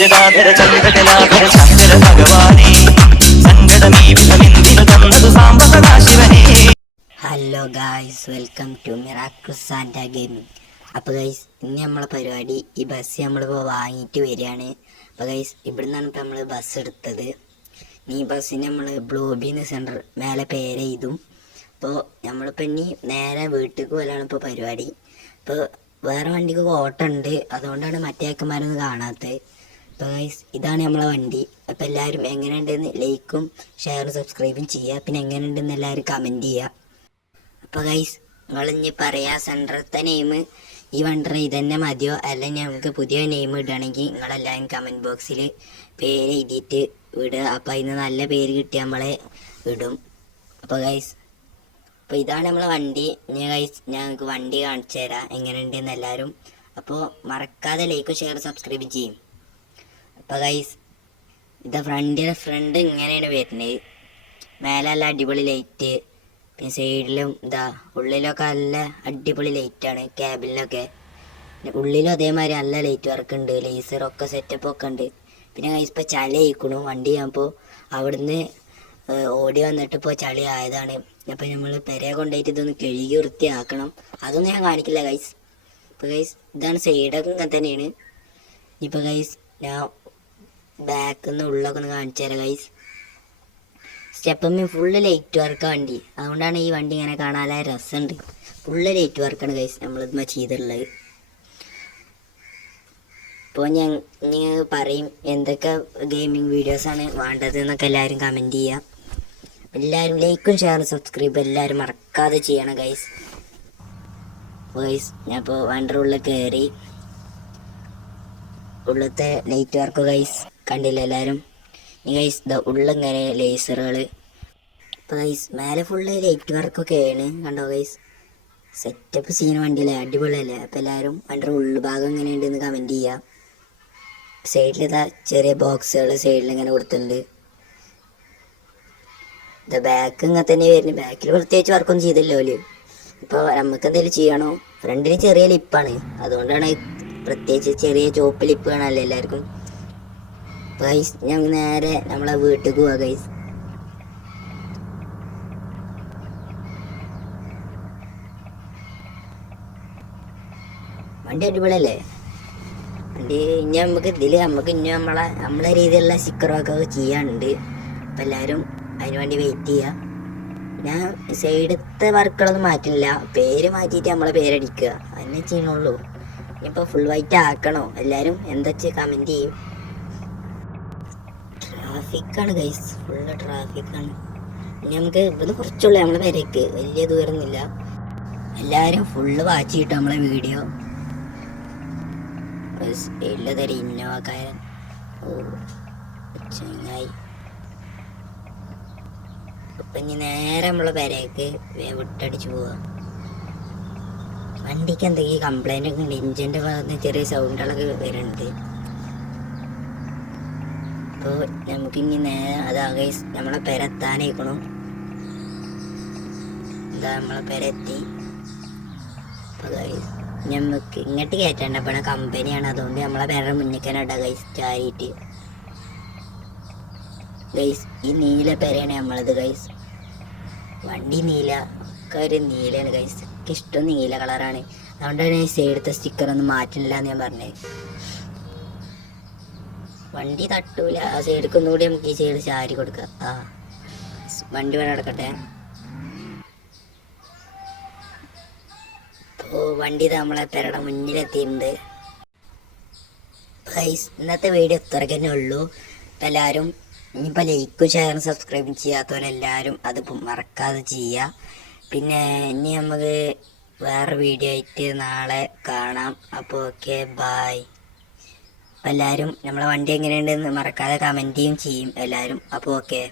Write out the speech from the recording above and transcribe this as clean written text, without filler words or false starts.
ജഗദാധര ചന്ദ്രകലാധര ശങ്കര ഭഗവാനേ സങ്കടമീ വിധമെന്തിനു തന്നതു സാംബ സദാശിവനേ. Hello guys, welcome to Miracle Santa Gaming. അപ്പോൾ ഗൈസ്, ഇന്ന് നമ്മളെ പരിപാടി ഈ ബസ് നമ്മളിപ്പോൾ വാങ്ങിയിട്ട് വരികയാണ്. അപ്പോൾ ഗൈസ്, ഇവിടെ നിന്നാണ് ഇപ്പോൾ നമ്മൾ ബസ് എടുത്തത്. ഈ ബസ്സിന് നമ്മൾ ബ്ലോബിന്ന് സെൻറ്റർ മേലെ പേരെഴുതും. അപ്പോൾ നമ്മളിപ്പോൾ ഇനി നേരെ വീട്ടിലേക്ക് പോലാണ് ഇപ്പോൾ പരിപാടി. ഇപ്പോൾ വേറെ വണ്ടിക്ക് ഓട്ടം ഉണ്ട്, അതുകൊണ്ടാണ് മറ്റേ അക്കന്മാരൊന്നും കാണാത്തത്. അപ്പോൾ ഗൈസ്, ഇതാണ് നമ്മളെ വണ്ടി. അപ്പോൾ എല്ലാവരും എങ്ങനെയുണ്ടെന്ന് ലൈക്കും ഷെയറും സബ്സ്ക്രൈബും ചെയ്യുക. പിന്നെ എങ്ങനെയുണ്ടെന്ന് എല്ലാവരും കമൻറ്റ് ചെയ്യുക. അപ്പോൾ ഗൈസ്, നിങ്ങളിഞ്ഞ് പറയാ സെൻറ്ററത്തെ നെയിം ഈ വണ്ടർ ഇതന്നെ മതിയോ, അല്ലെങ്കിൽ നമുക്ക് പുതിയ നെയിം ഇടുകയാണെങ്കിൽ നിങ്ങളെല്ലാവരും കമൻറ്റ് ബോക്സിൽ പേര് എഴുതിയിട്ട് വിടുക. അപ്പോൾ അതിന് നല്ല പേര് കിട്ടി നമ്മളെ ഇടും. അപ്പോൾ ഗൈസ്, അപ്പോൾ ഇതാണ് നമ്മളെ വണ്ടി. ഇനി ഗൈസ്, ഞങ്ങൾക്ക് വണ്ടി കാണിച്ചു തരാം എങ്ങനെയുണ്ടെന്ന് എല്ലാവരും. അപ്പോൾ മറക്കാതെ ലൈക്കും ഷെയർ സബ്സ്ക്രൈബ് ചെയ്യും. അപ്പോൾ ഗൈസ്, ഇത് ഫ്രണ്ട് ഇങ്ങനെയാണ് വരുന്നത്. മേലെ നല്ല അടിപൊളി ലൈറ്റ്, പിന്നെ സൈഡിലും ഉള്ളിലൊക്കെ നല്ല അടിപൊളി ലൈറ്റാണ്. ക്യാബിനിലൊക്കെ ഉള്ളിലും അതേമാതിരി നല്ല ലൈറ്റ് വർക്ക് ഉണ്ട്. ലേസറൊക്കെ സെറ്റപ്പ് ഒക്കെ ഉണ്ട്. പിന്നെ ഗൈസ്, ഇപ്പോൾ ചളി ആയിക്കണു വണ്ടി. അപ്പോൾ അവിടുന്ന് ഓടി വന്നിട്ട് ഇപ്പോൾ ചളി ആയതാണ്. അപ്പോൾ നമ്മൾ പെരയെ കൊണ്ടുപോയിട്ട് ഇതൊന്ന് കഴുകി വൃത്തിയാക്കണം. അതൊന്നും ഞാൻ കാണിക്കില്ല ഗൈസ്. ഇപ്പോൾ ഗൈസ്, ഇതാണ് സൈഡൊക്കെ ഇങ്ങനെ തന്നെയാണ്. ഇപ്പോൾ ഗൈസ്, ഞാൻ ബാക്കിൽ നിന്ന് ഉള്ളൊക്കെ ഒന്ന് കാണിച്ചു തരാം ഗൈസ്. സ്റ്റെപ്പമ്മ ഫുള്ള് ലൈറ്റ് വർക്ക് വണ്ടി, അതുകൊണ്ടാണ് ഈ വണ്ടി ഇങ്ങനെ കാണാനുള്ള രസമുണ്ട്. ഫുള്ള് ലൈറ്റ് വർക്കാണ് ഗൈസ് നമ്മളിത് ചെയ്തിട്ടുള്ളത്. ഇപ്പോൾ ഞാൻ പറയും എന്തൊക്കെ ഗെയിമിങ് വീഡിയോസാണ് വേണ്ടത് എന്നൊക്കെ എല്ലാവരും കമൻറ്റ് ചെയ്യുക. എല്ലാവരും ലൈക്കും ഷെയറും സബ്സ്ക്രൈബ് എല്ലാവരും മറക്കാതെ ചെയ്യണം ഗൈസ്. ഗൈസ്, ഞാൻ ഇപ്പോൾ വണ്ടർ ഉള്ളിൽ കയറി. ഉള്ളത്തെ ലൈറ്റ് വർക്ക് ഗൈസ് കണ്ടില്ല എല്ലാവരും. ഗൈസ്, ഉള്ളിങ്ങനെ ലേസറുകൾ. ഇപ്പോൾ ഗൈസ്, മേലെ ഫുള്ള് ലൈറ്റ് വർക്കൊക്കെയാണ്. കണ്ടോ ഗൈസ്, സെറ്റപ്പ് സീൻ വണ്ടിയിലെ അടിപൊളിയല്ലേ. അപ്പോൾ എല്ലാവരും വണ്ടിയുടെ ഉൾഭാഗം എങ്ങനെയുണ്ടെന്ന് കമൻറ്റ് ചെയ്യുക. സൈഡിൽ ചെറിയ ബോക്സുകൾ സൈഡിൽ ഇങ്ങനെ കൊടുത്തിട്ടുണ്ട്. ബാക്ക് ഇങ്ങനെ തന്നെ വരുന്നത്. ബാക്കിൽ പ്രത്യേകിച്ച് വർക്കൊന്നും ചെയ്തില്ലോ ഓല്. ഇപ്പോൾ നമുക്ക് എന്തെങ്കിലും ചെയ്യണോ? ഫ്രണ്ടിന് ചെറിയ ലിപ്പാണ്, അതുകൊണ്ടാണ് പ്രത്യേകിച്ച് ചെറിയ ചോപ്പ് ലിപ്പ് കാണാമല്ലോ എല്ലാവർക്കും. ഗൈസ്, ഞങ്ങൾ നേരെ നമ്മളെ വീട്ടിൽ പോവാ ഗൈസ്. വണ്ടി അടിപൊളിയല്ലേ വണ്ടി. ഇനി നമുക്ക് ഇനി നമ്മളെ രീതിയിലുള്ള സ്റ്റിക്കറൊക്കെ ചെയ്യാനുണ്ട്. അപ്പം എല്ലാവരും അതിന് വേണ്ടി വെയിറ്റ് ചെയ്യുക. ഞാൻ സൈഡത്തെ വർക്കുകളൊന്നും മാറ്റില്ല, പേര് മാറ്റിയിട്ട് നമ്മളെ പേരടിക്കുക അതിനെ ചെയ്യണുള്ളൂ. ഇനിയിപ്പോൾ ഫുൾ വൈറ്റ് ആക്കണോ? എല്ലാവരും എന്താ വെച്ചാൽ കമൻറ്റ് ചെയ്യും. ട്രാഫിക്കാണ് ഗൈസ്, ഫുള്ള് ട്രാഫിക്കാണ്. ഇനി നമുക്ക് ഇവിടുന്ന് കുറച്ചുള്ളൂ നമ്മളെ പേരേക്ക്, വലിയ ദൂരമൊന്നുമില്ല. എല്ലാവരും ഫുള്ള് വാച്ച് ചെയ്തിട്ട് നമ്മളെ വീഡിയോ. എല്ലാതരം ഇന്നോവക്കാരൻ ചങ്ങായി. അപ്പം ഇനി നേരെ നമ്മളെ പേരേക്ക് വിട്ടടിച്ച് പോവാം. വണ്ടിക്ക് എന്തെങ്കിലും കംപ്ലൈൻ്റ് ഒക്കെ ഉണ്ട്. എഞ്ചിൻ്റെ ഭാഗത്ത് ചെറിയ സൗണ്ടുകളൊക്കെ വരുന്നുണ്ട്. അപ്പോൾ നമുക്കിനി നേരെ ഗൈസ്, നമ്മളെ പെരെത്താനായിക്കണം. നമ്മളെ പെരെത്തി. അപ്പോൾ ഗൈസ്, നമുക്ക് ഇങ്ങോട്ട് കയറ്റണ്ട, അപ്പോൾ കമ്പനിയാണ്, അതുകൊണ്ട് നമ്മളെ പേരുടെ മുന്നിൽ ഇടാം ഗൈസ് ചാരിയിട്ട്. ഗൈസ്, ഈ നീല പേരയാണ് നമ്മളത് ഗൈസ്. വണ്ടി നീല ഒക്കെ ഒരു നീലയാണ് ഗൈസ്. എനിക്ക് ഇഷ്ടം നീല കളറാണ്, അതുകൊണ്ടാണ് ഈ സൈഡത്തെ സ്റ്റിക്കറൊന്നും മാറ്റില്ല എന്ന് ഞാൻ പറഞ്ഞത്. വണ്ടി തട്ടൂല, ആ സൈഡിലേക്ക് ഒന്നുകൂടി നമുക്ക് ഈ സൈഡ് ചാരി കൊടുക്കാം. വണ്ടി ഇവിടെ കിടക്കട്ടെ. അപ്പോൾ വണ്ടി നമ്മളെ പെരയുടെ മുന്നിലെത്തിയിട്ടുണ്ട് ഗൈസ്. ഇന്നത്തെ വീഡിയോ ഇത്രയ്ക്ക് തന്നെ ഉള്ളൂ. അപ്പോൾ എല്ലാവരും ഇനിയിപ്പോൾ ലൈക്കും ഷെയറും സബ്സ്ക്രൈബും ചെയ്യാത്തവരെല്ലാവരും അത് മറക്കാതെ ചെയ്യുക. പിന്നെ ഇനി നമുക്ക് വേറെ വീഡിയോ ആയിട്ട് നാളെ കാണാം. അപ്പോൾ ഓക്കെ, ബായ്. അപ്പോൾ എല്ലാവരും നമ്മളെ വണ്ടി എങ്ങനെയുണ്ടെന്ന് മറക്കാതെ കമൻറ്റ് ചെയ്യും എല്ലാവരും. അപ്പോൾ ഓക്കെ.